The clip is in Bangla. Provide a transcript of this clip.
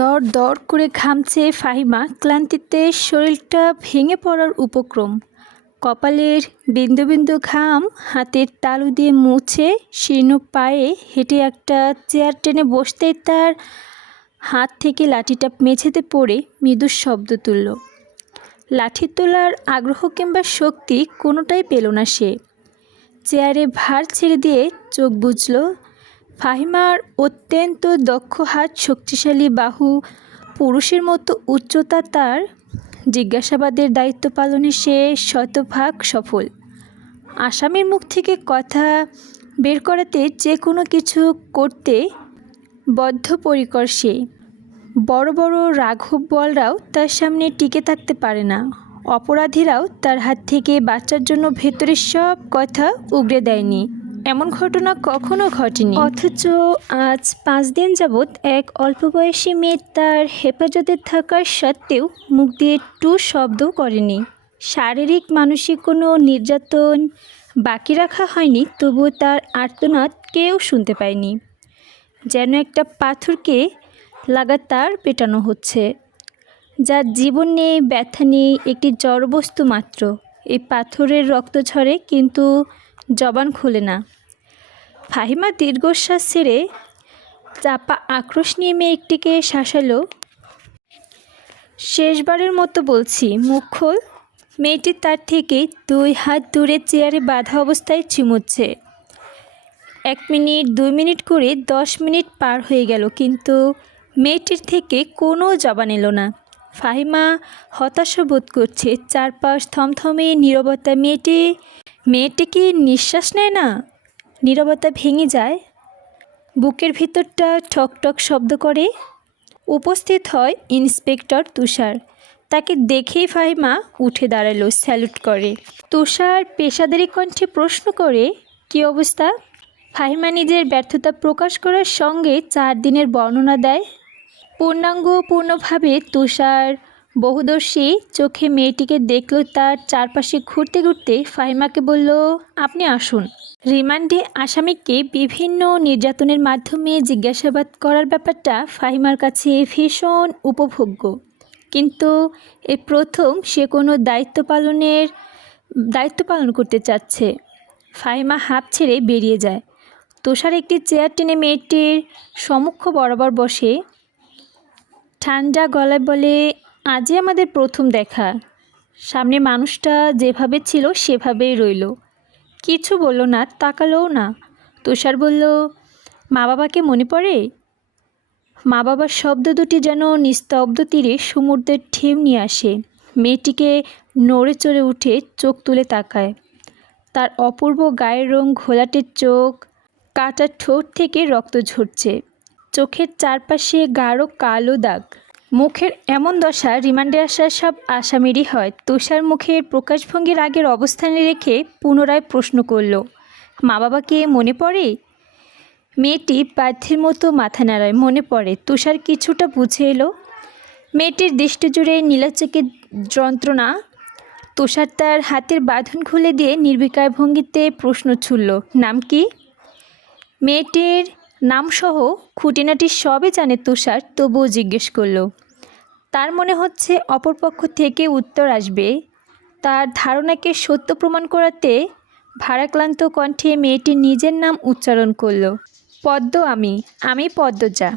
দর দর করে ঘামছে ফাহিমা। ক্লান্তিতে শরীরটা ভেঙে পড়ার উপক্রম। কপালের বিন্দু বিন্দু ঘাম হাতের তালু দিয়ে মুছে শীর্ণ পায়ে হেঁটে একটা চেয়ার টেনে বসতেই তার হাত থেকে লাঠিটা মেঝেতে পড়ে মৃদু শব্দ তুলল। লাঠি তোলার আগ্রহ কিংবা শক্তি কোনোটাই পেল না সে। চেয়ারে ভার ছেড়ে দিয়ে চোখ বুজল। ফাহিমার অত্যন্ত দক্ষ হাত, শক্তিশালী বাহু, পুরুষের মতো উচ্চতা। তার জিজ্ঞাসাবাদের দায়িত্ব পালনে সে শতভাগ সফল। আসামির মুখ থেকে কথা বের করাতে যে কোনো কিছু করতে বদ্ধপরিকর সে। বড় বড় রাঘব বলরাও তার সামনে টিকে থাকতে পারে না। অপরাধীরাও তার হাত থেকে বাঁচার জন্য ভেতরের সব কথা উগরে দেয়নি। এমন ঘটনা কখনো ঘটেনি। অথচ আজ 5 দিন যাবৎ এক অল্প বয়সী মেয়ে তার হেফাজতে থাকার সত্ত্বেও মুখ দিয়ে টু শব্দও করেনি। শারীরিক মানসিক কোনো নির্যাতন বাকি রাখা হয়নি, তবুও তার আর্তনাদ কেউ শুনতে পায়নি। যেন একটা পাথরকে লাগাতার পেটানো হচ্ছে, যার জীবন নেই, ব্যথা নেই, একটি জড়বস্তু মাত্র। এই পাথরের রক্ত ঝরে কিন্তু জবান খোলে না। ফাহিমা দীর্ঘশ্বাস ছেড়ে চাপা আক্রোশ নিয়ে মেয়েটিকে শাসালো। শেষবারের মতো বলছি, মুখ খোল। মেয়েটি তার থেকে 2 হাত দূরে চেয়ারে বাঁধা অবস্থায় চিমুচ্ছে। 1 মিনিট, 2 মিনিট করে 10 মিনিট পার হয়ে গেল, কিন্তু মেয়েটির থেকে কোনো জবান এলো না। ফাহিমা হতাশা বোধ করছে। চারপাশ থমথমে নীরবতা। মেয়েটি কি নিঃশ্বাস নেয় না? নীরবতা ভেঙে যায়। বুকের ভিতরটা ঠকঠক শব্দ করে। উপস্থিত হয় ইন্সপেক্টর তুষার। তাকে দেখেই ফাহিমা উঠে দাঁড়ালো, স্যালুট করে। তুষার পেশাদারি কণ্ঠে প্রশ্ন করে, কী অবস্থা? ফাহিমা নিজের ব্যর্থতা প্রকাশ করার সঙ্গে 4 দিনের বর্ণনা দেয়। পূর্ণাঙ্গপূর্ণভাবে তুষার বহুদর্শী চোখে মেয়েটিকে দেখল। তার চারপাশে ঘুরতে ঘুরতে ফাহিমাকে বলল, আপনি আসুন। রিমান্ডে আসামিকে বিভিন্ন নির্যাতনের মাধ্যমে জিজ্ঞাসাবাদ করার ব্যাপারটা ফাহিমার কাছে ভীষণ উপভোগ্য, কিন্তু এই প্রথম সে কোনো দায়িত্ব পালন করতে চাচ্ছে। ফাহিমা হাঁপ ছেড়ে বেরিয়ে যায়। তুষার একটি চেয়ার টেনে মেয়েটির সম্মুখ বরাবর বসে ঠান্ডা গলায় বলে, আজই আমাদের প্রথম দেখা। সামনে মানুষটা যেভাবে ছিল সেভাবেই রইল, কিছু বলল না, তাকালোও না। তুষার বলল, মা বাবাকে মনে পড়ে? মা বাবার শব্দ দুটি যেন নিস্তব্ধ তীরে সমুদ্রের ঢেউ নিয়ে আসে। মেয়েটিকে নড়ে চড়ে উঠে চোখ তুলে তাকায়। তার অপূর্ব গায়ের রং, ঘোলাটে চোখ, কাটা ঠোঁট থেকে রক্ত ঝরছে। চোখের চারপাশে গাঢ় কালো দাগ। মুখের এমন দশা রিমান্ডে আসা সব আসামিরই হয়। তুষার মুখের প্রকাশভঙ্গির আগের অবস্থানে রেখে পুনরায় প্রশ্ন করল, মা বাবাকে মনে পড়ে? মেয়েটি বাধ্যের মতো মাথা নাড়ায়। মনে পড়ে। তুষার কিছুটা বুঝে এলো। মেয়েটির দৃষ্টি জুড়ে নীলাচকের যন্ত্রণা। তুষার তার হাতের বাঁধন খুলে দিয়ে নির্বিকার ভঙ্গিতে প্রশ্ন ছুড়ল, নাম কি? মেয়েটির নামসহ খুঁটিনাটি সবই জানে তুষার, তবুও জিজ্ঞেস করল। তার মনে হচ্ছে অপরপক্ষ থেকে উত্তর আসবে। তার ধারণাকে সত্য প্রমাণ করাতে ভারাক্লান্ত কণ্ঠে মেয়েটি নিজের নাম উচ্চারণ করল, পদ্ম। আমি পদ্মজা।